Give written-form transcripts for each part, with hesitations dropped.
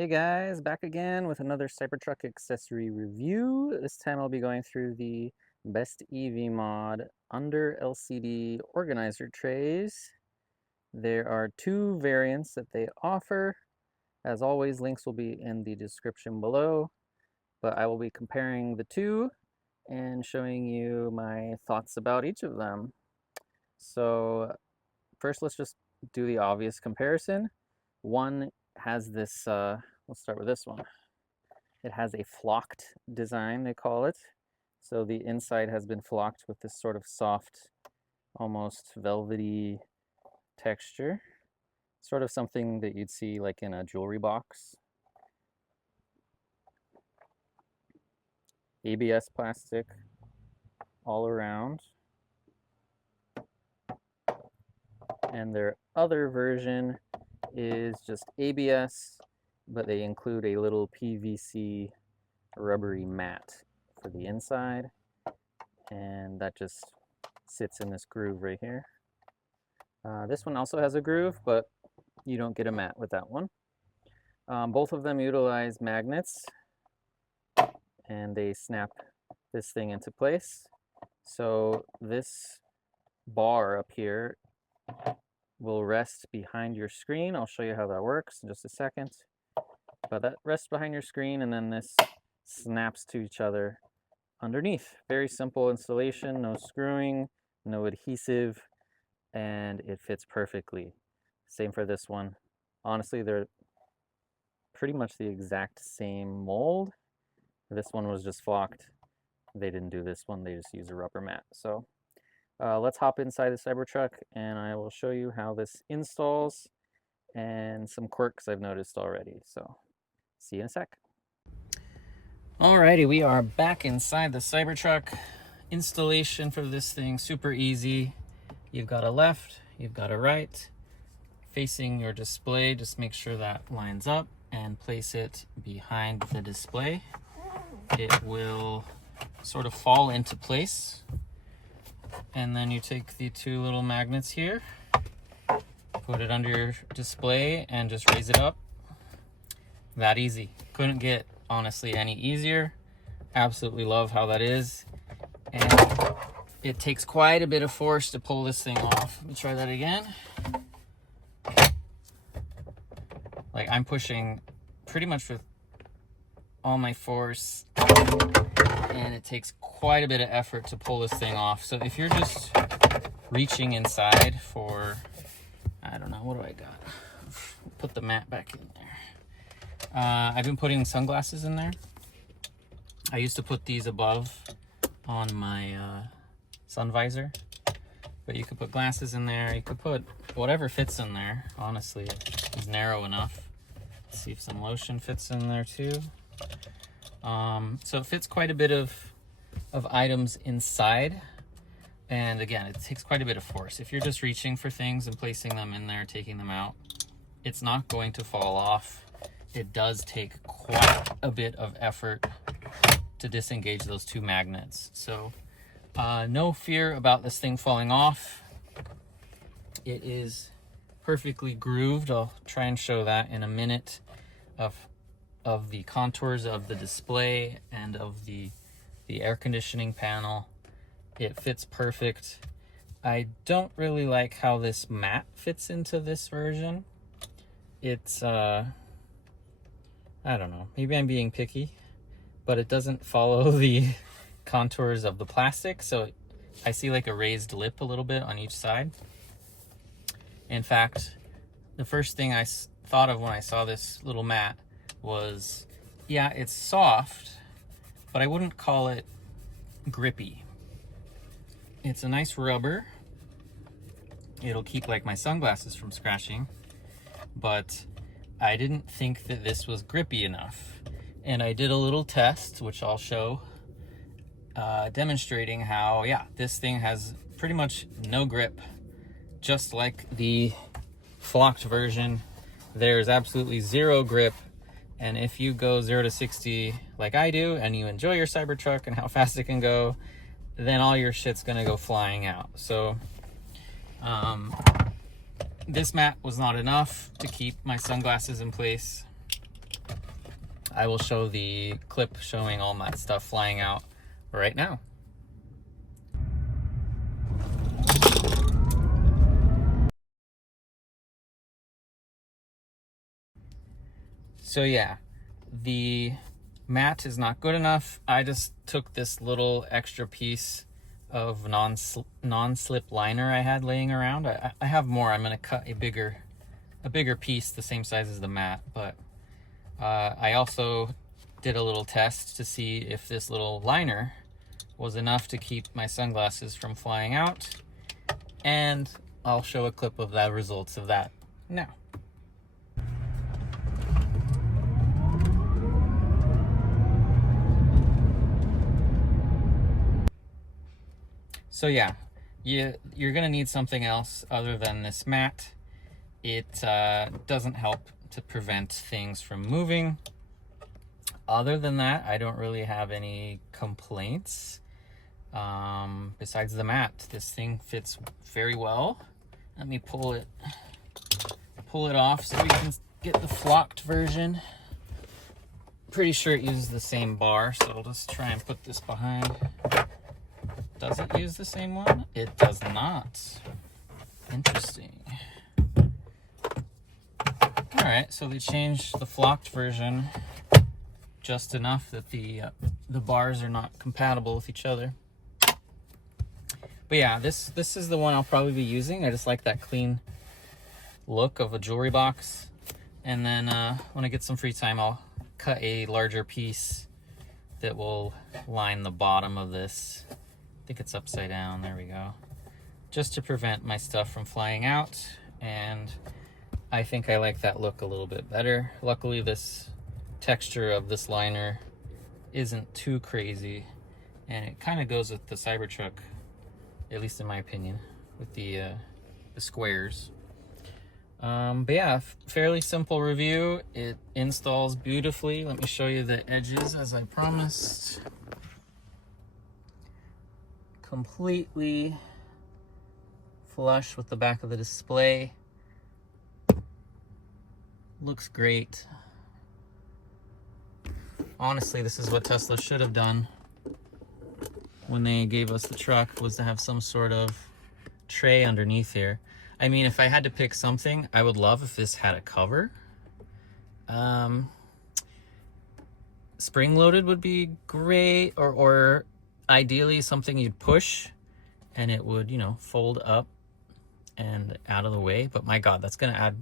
Hey guys, back again with another Cybertruck accessory review. This time I'll be going through the BestEVMod under LCD organizer trays. There are two variants that they offer. As always, links will be in the description below, but I will be comparing the two and showing you my thoughts about each of them. So first, let's just do the obvious comparison. One has this, let's start with this one. It has a flocked design, they call it. So the inside has been flocked with this sort of soft, almost velvety texture. Sort of something that you'd see like in a jewelry box. ABS plastic all around. And their other version is just ABS, but they include a little PVC rubbery mat for the inside, and that just sits in this groove right here. This one also has a groove, but you don't get a mat with that one. Both of them utilize magnets, and they snap this thing into place. So this bar up here will rest behind your screen. I'll show you how that works in just a second. But that rests behind your screen, and then this snaps to each other underneath. Very simple installation, no screwing, no adhesive, and it fits perfectly. Same for this one. Honestly, they're pretty much the exact same mold. This one was just flocked. They didn't do this one, they just used a rubber mat. So let's hop inside the Cybertruck and I will show you how this installs and some quirks I've noticed already. So see you in a sec. Alrighty, we are back inside the Cybertruck. Installation for this thing, super easy. You've got a left, you've got a right. Facing your display, just make sure that lines up and place it behind the display. It will sort of fall into place. And then you take the two little magnets here, put it under your display and just raise it up. That easy. Couldn't get honestly any easier. Absolutely love how that is. And it takes quite a bit of force to pull this thing off. Let me try that again. Like, I'm pushing pretty much with all my force, and it takes quite a bit of effort to pull this thing off. So if you're just reaching inside for, I don't know, what do I got? Put the mat back in there. I've been putting sunglasses in there. I used to put these above on my sun visor, but you could put glasses in there. You could put whatever fits in there. Honestly, it's narrow enough. Let's see if some lotion fits in there too. So it fits quite a bit of items inside. And again, it takes quite a bit of force. If you're just reaching for things and placing them in there, taking them out, it's not going to fall off. It does take quite a bit of effort to disengage those two magnets. So no fear about this thing falling off. It is perfectly grooved. I'll try and show that in a minute of the contours of the display and of the air conditioning panel. It fits perfect. I don't really like how this mat fits into this version. It's I don't know, maybe I'm being picky, but it doesn't follow the contours of the plastic, so I see like a raised lip a little bit on each side. In fact, the first thing I thought of when I saw this little mat was, yeah, it's soft, but I wouldn't call it grippy. It's a nice rubber. It'll keep like my sunglasses from scratching, but I didn't think that this was grippy enough. And I did a little test, which I'll show, demonstrating how, yeah, this thing has pretty much no grip. Just like the flocked version, there's absolutely zero grip. And if you go 0 to 60 like I do, and you enjoy your Cybertruck and how fast it can go, then all your shit's gonna go flying out. So this mat was not enough to keep my sunglasses in place. I will show the clip showing all my stuff flying out right now. So yeah, the mat is not good enough. I just took this little extra piece of non-slip liner I had laying around. I have more. I'm gonna cut a bigger piece the same size as the mat, but I also did a little test to see if this little liner was enough to keep my sunglasses from flying out, and I'll show a clip of the results of that now. So yeah, you're gonna need something else other than this mat. It doesn't help to prevent things from moving. Other than that, I don't really have any complaints. Besides the mat, this thing fits very well. Let me pull it off so we can get the flocked version. Pretty sure it uses the same bar, so I'll just try and put this behind. Does it use the same one? It does not. Interesting. All right, so they changed the flocked version just enough that the bars are not compatible with each other. But yeah, this is the one I'll probably be using. I just like that clean look of a jewelry box. And then when I get some free time, I'll cut a larger piece that will line the bottom of this. I think it's upside down, there we go. Just to prevent my stuff from flying out, and I think I like that look a little bit better. Luckily, this texture of this liner isn't too crazy, and it kind of goes with the Cybertruck, at least in my opinion, with the squares. But yeah, fairly simple review. It installs beautifully. Let me show you the edges as I promised. Completely flush with the back of the display. Looks great. Honestly, this is what Tesla should have done when they gave us the truck, was to have some sort of tray underneath here. I mean, if I had to pick something, I would love if this had a cover. Spring-loaded would be great, or ideally something you'd push and it would, you know, fold up and out of the way. But my God, that's gonna add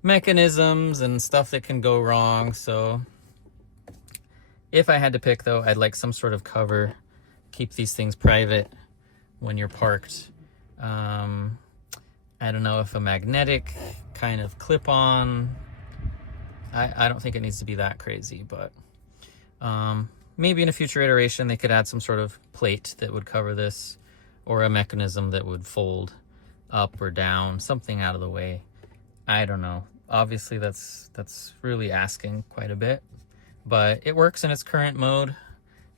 mechanisms and stuff that can go wrong. So if I had to pick though, I'd like some sort of cover, keep these things private when you're parked. I don't know if a magnetic kind of clip-on, I don't think it needs to be that crazy, but maybe in a future iteration they could add some sort of plate that would cover this, or a mechanism that would fold up or down, something out of the way. I don't know. Obviously that's really asking quite a bit, but it works in its current mode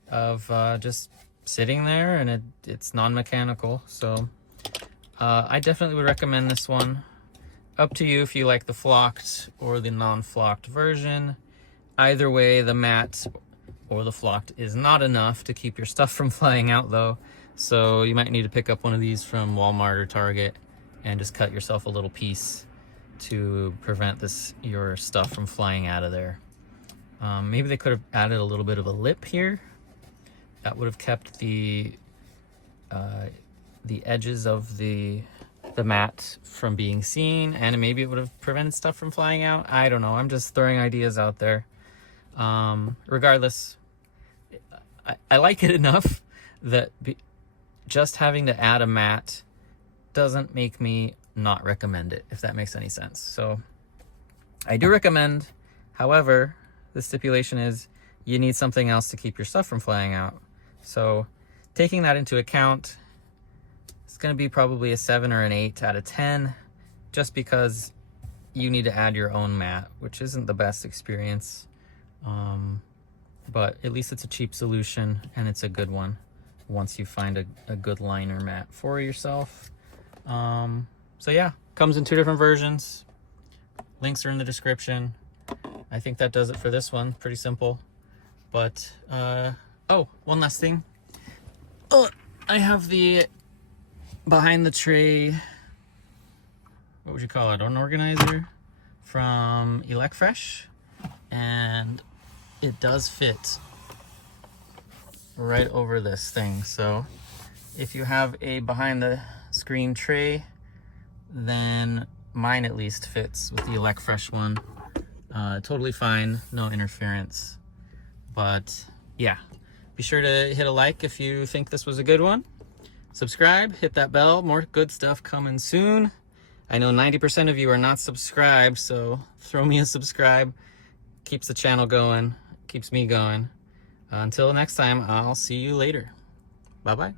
of just sitting there, and it's non-mechanical. So I definitely would recommend this one. Up to you if you like the flocked or the non-flocked version. Either way, the matte or the flocked is not enough to keep your stuff from flying out though. So you might need to pick up one of these from Walmart or Target and just cut yourself a little piece to prevent your stuff from flying out of there. Maybe they could have added a little bit of a lip here. That would have kept the edges of the mat from being seen, and maybe it would have prevented stuff from flying out. I don't know. I'm just throwing ideas out there. Regardless, I like it enough that just having to add a mat doesn't make me not recommend it, if that makes any sense. So I do recommend. However, the stipulation is you need something else to keep your stuff from flying out. So taking that into account, it's going to be probably a 7 or an 8 out of 10, just because you need to add your own mat, which isn't the best experience. But at least it's a cheap solution, and it's a good one once you find a good liner mat for yourself. So yeah, comes in 2 different versions. Links are in the description. I think that does it for this one. Pretty simple. But, oh, one last thing. Oh, I have the behind the tray, what would you call it, an organizer from ElecFresh, and it does fit right over this thing. So if you have a behind the screen tray, then mine at least fits with the ElecFresh one. Totally fine, no interference. But yeah, be sure to hit a like if you think this was a good one. Subscribe, hit that bell, more good stuff coming soon. I know 90% of you are not subscribed, so throw me a subscribe. Keeps the channel going, keeps me going. Until next time, I'll see you later. Bye-bye.